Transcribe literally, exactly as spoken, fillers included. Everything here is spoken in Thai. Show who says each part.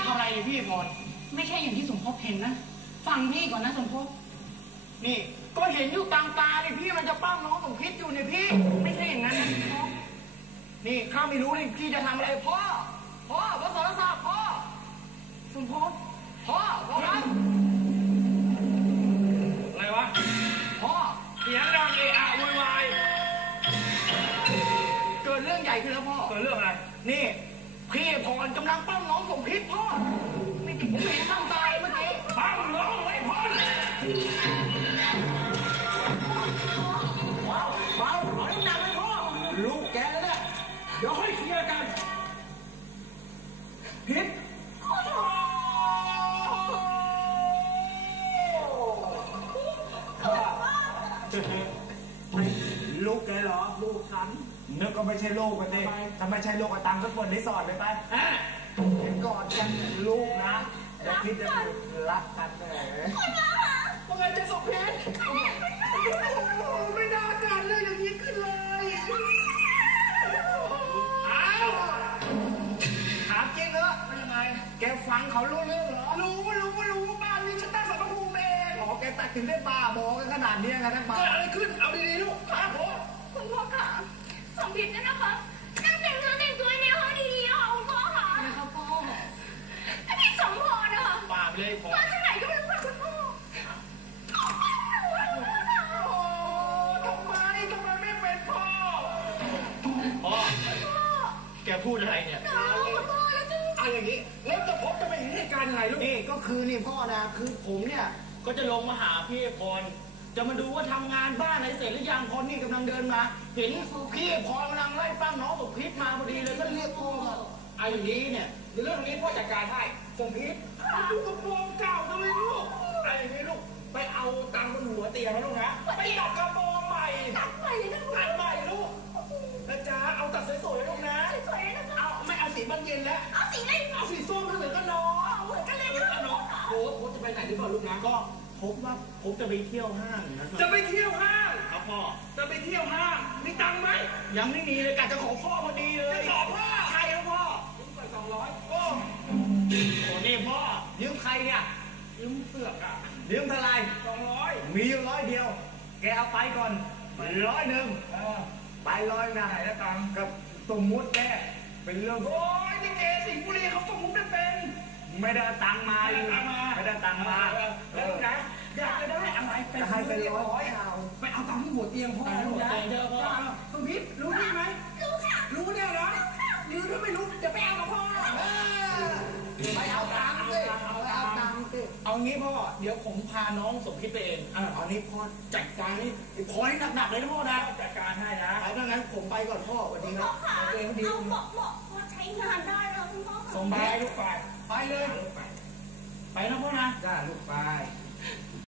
Speaker 1: ำอะไรพี่พรไม่ใช่อย่างที่สมภพเห็นนะฟังพี่ก่อนนะสมภพนี่ก็เห็นอยู่ตามตาเลยพี่มันจะปั้มน้องสมคิดอยู่เนี่ยพี่ไม่ใช่อย่างนั้นนะสมภพนี่ข้าไม่รู้นี่พี่จะทำอะไรพ่อพ่อพ่อสรศักดิ์พ่อสมภพพ่อพ่อครับอะไรวะพ่อเสียงดังเอะอะโวยวายเกิดเรื่องใหญ่ขึ้นแล้วพ่อเกิดเรื่องอะไรนี่พี่พรกำลังปั้มน้องสมคิดพ่อไม่ติดผมเห็นตั้งตายเมื่อกี้ปั้มน้องไอ้พ่อว้าวว้าวเอาหนักเลยพ่อลูกแกแล้วเนี่ยเดี๋ยวให้เคลียร์กันพิษลูกแกเหรอลูกฉันนึกก็ไม่ใช่ลูกกันดิถ้าไม่ใช่ลูกก็ตังค์ก็กดรีสอร์ทเลยไปเห็นกอดกันลูกนะแล้วคิดจะรักกันเลยว่าไงจะสมเพชไม่น่าการเรื่องอย่างนี้ขึ้นเลยอ้าวถามจริงเหรอเป็นยังไงแกฟังเขารู้เรื่องเหรอรู้ว่ารู้ว่ารู้ว่าบ้านนี้ฉันตั้งสมรภูมิเองอ๋อแกตัดถึงได้บ้าบอกกันขนาดนี้กันทั้งบ้านเกิดอะไรขึ้นเอาดีๆลูกครับผมคุณพ่อค่ะสมพิษเนี่ยนะคะนั่งแต่งตัวแต่งตัวในห้องดีๆค่ะคุณพ่อค่ะนะครับพ่อถ้าพี่สมพรนะคะป่าไปเลยพ่อมาที่ไหนก็ไม่รู้ค่ะคุณพ่อทำไมทำไมไม่เป็นพ่อพ่อแกพูดอะไรเนี่ยคุณพ่อแล้วจะเอาอย่างนี้แล้วจะพบจะไปเห็นเหตุการณ์ยังไงลูกนี่ก็คือนี่พ่อนะคือผมเนี่ยก็จะลงมาหาพี่พรจะมาดูว่าทำงานบ้านอะไรเสร็จหรือยังพรนี่กำลังเดินมาเห็นพี่พรกำลังไล่ปั้มน้องสมพิษมาพอดีเลยก็เรียกพ่อมาเอาอย่างนี้เนี่ยในเรื่องนี้พ่อจัดการให้สมพิษดูกระโปรงเก่าทำไมลูกเอาอย่างนี้ลูกไปเอาตังค์บนหัวเตียงนะลูกนะไปตัดกระโปรงใหม่ตัดใหม่เลยนะตัดใหม่ลูกนะจ๊ะเอาตัดสวยๆลูกนะสวยๆนะคะเอาไม่เอาสีบานเย็นแล้วเอาสีอะไรเอาสีส้มเหมือนกันน้องเหมือนกันเลยนะน้องโค้ชจะไปไหนหรือเปล่าลูกนะก็ผมว่าผมจะไปเที่ยวห้างนะครับจะไปเที่ยวห้างครับพ่อจะไปเที่ยวห้างมีตังค์ไหมยังไม่มีเลยกะจะขอพ่อพอดีเลยจะขอพ่อใครครับพ่อยืมไปสองร้อยโอ้โหนี่พ่อยืมใครเนี่ยยืมเสือกอ่ะยืมเท่าไรสองร้อยมีอยู่ร้อยเดียวแกเอาไปก่อนร้อยหนึ่งไปร้อยนะไหนแล้วตังค์กับสมมุติแกเป็นเรื่องโอ้ยนี่เกสิงห์บุรีเขาสมมุติไม่เป็นไม่ได้ตังมาไม่ได้ตังมาแล้วนะอยากจะได้อะไรไปให้ไปร้อยเอาไปเอาตังค์ที่หัวเตียงพ่อหัวเตียงเจอพ่อสมพิษรู้นี่ไหมรู้ค่ะรู้เนี่ยเหรอรู้ถ้าไม่รู้จะไปเอากับพ่อไปเอาตังค์สิเอาตังค์สิเอางี้พ่อเดี๋ยวผมพาน้องสมพิษไปเองเอานี้พ่อจัดการนี่ขอให้หนักๆเลยนะพ่อนะจัดการให้นะถ้างั้นผมไปก่อนพ่อสวัสดีครับเอาเหมาะเหมาะพอใช้งานได้แล้วคุณพ่อส่งไปลูกไปไปเลยไปนะพ่อนะจ้าลูกไป